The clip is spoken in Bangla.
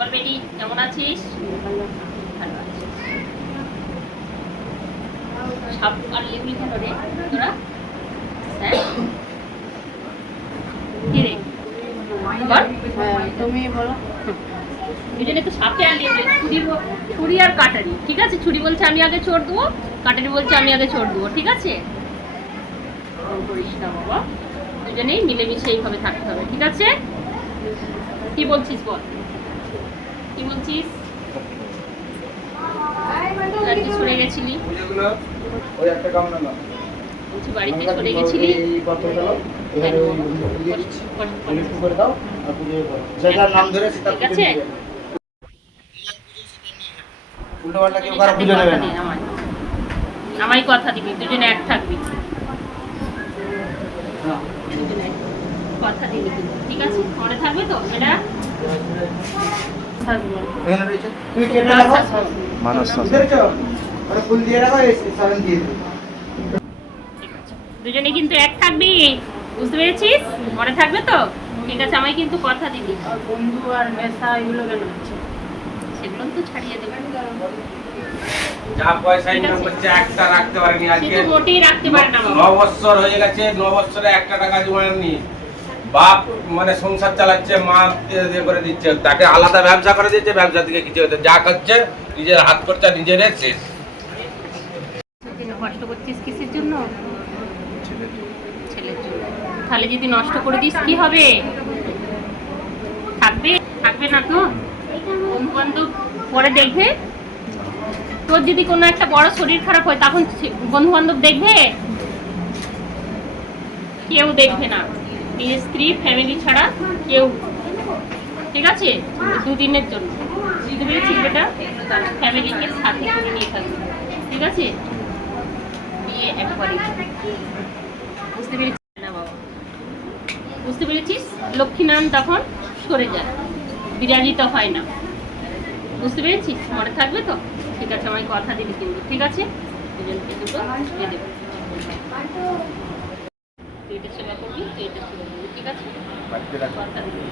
অলরেডি কেমন আছিস? ভালো আছি সাপ পারলে কি কেন রে? তোরা? হ্যাঁ? কি রে? হ্যাঁ তুমি বলো। দুজনে তো সাপে আর লেগে ছুরি ছুরি আর কাটারি ঠিক আছে? ছুরি বলছে আমি আগে চোর দেবো কাটারি বলছে আমি আগে চোর দেবো ঠিক আছে? করিস না বাবা। দুজনেই মিলেমিশে এইভাবে থাকতে হবে ঠিক আছে? কি বলছিস বল? কি বলছিস গেছিলি? বলছি বাড়িতে গেছিলি? ঠিক আছে? না। আমায়। কথা দিবি দুজনে এক থাকবি। হ্যাঁ। কথা দিবি। ঠিক আছে? পরে থাকবে তো? এটা এখানে রয়েছে? তুমি কেটে রাখো মানস বুঝতে ফুল দিয়ে রাখো এই দিয়ে দেবে দুজনে কিন্তু এক থাকবি বুঝতে পেরেছিস? মনে থাকবে তো? ঠিক আছে আমায় কিন্তু কথা দিবি। বন্ধু আর নেশা এগুলো কেন হচ্ছে? সেগুলো তো ছাড়িয়ে দেবে। যা পয়সা ইনকাম করছে একটা রাখতে পারেনি আজকে। মোটেই রাখতে পারে না ন বছর হয়ে গেছে ন বছরে একটা টাকা জমায়নি বাপ মানে সংসার চালাচ্ছে, মা করে দিচ্ছে, তাকে আলাদা ব্যবসা করে দিচ্ছে, ব্যবসা থেকে কিছু হচ্ছে যা করছে নিজের হাত খরচা নিজের শেষ। করছিস তোর যদি কোনো একটা বড় শরীর খারাপ হয়, তখন দেখবে? কেউ দেখবে না। নিজের স্ত্রী ফ্যামিলি ছাড়া কেউ ঠিক আছে? দুদিনের জন্য। বুঝতে পেরেছিস বেটা? ফ্যামিলিকে সাথে করে নিয়ে থাকবে ঠিক আছে? বিয়ে একবারই। বুঝতে পেরেছিস? না বাবা। বুঝতে পেরেছিস? লক্ষ্মীনারায়ণ তখন সরে যায়। বিরাজিত হয় না। বুঝতে পেরেছিস? মনে থাকবে তো। ঠিক আছে, আমায় কথা দিবি কিন্তু। ঠিক আছে? দুজনকে দুটো দিয়ে দেবো। সেবা করবি তুই এটা সেবা করবি ঠিক আছে?